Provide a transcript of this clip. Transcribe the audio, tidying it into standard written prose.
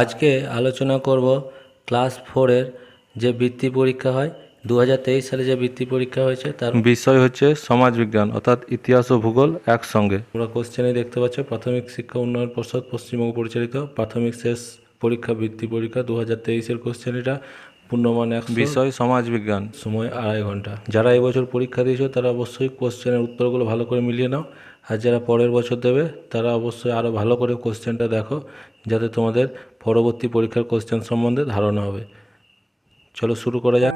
আজকে আলোচনা করব ক্লাস 4-এর যে বৃত্তি পরীক্ষা হয় 2023 সালে যে বৃত্তি পরীক্ষা হয়েছে তার বিষয় হচ্ছে সমাজবিজ্ঞান অর্থাৎ ইতিহাস ও ভূগোল একসঙ্গে। তোমরা কোশ্চেনে দেখতে পাচ্ছ প্রাথমিক শিক্ষা উন্নয়ন পর্ষদ পশ্চিমবঙ্গ পরিচালিত প্রাথমিক শেষ পরীক্ষা বৃত্তি পরীক্ষা 2023-এর কোশ্চেন। এটা পূর্ণমান 100, বিষয় সমাজবিজ্ঞান। সময় 2.5 ঘন্টা। যারা এবছর পরীক্ষা দিয়েছো তারা অবশ্যই কোশ্চেনের উত্তরগুলো ভালো করে মিলিয়ে নাও, আর যারা পরের বছর দেবে তারা অবশ্যই আরও ভালো করে কোশ্চেনটা দেখো, যাতে তোমাদের পরবর্তী পরীক্ষার কোশ্চেন সম্বন্ধে ধারণা হবে। চলো শুরু করা যাক।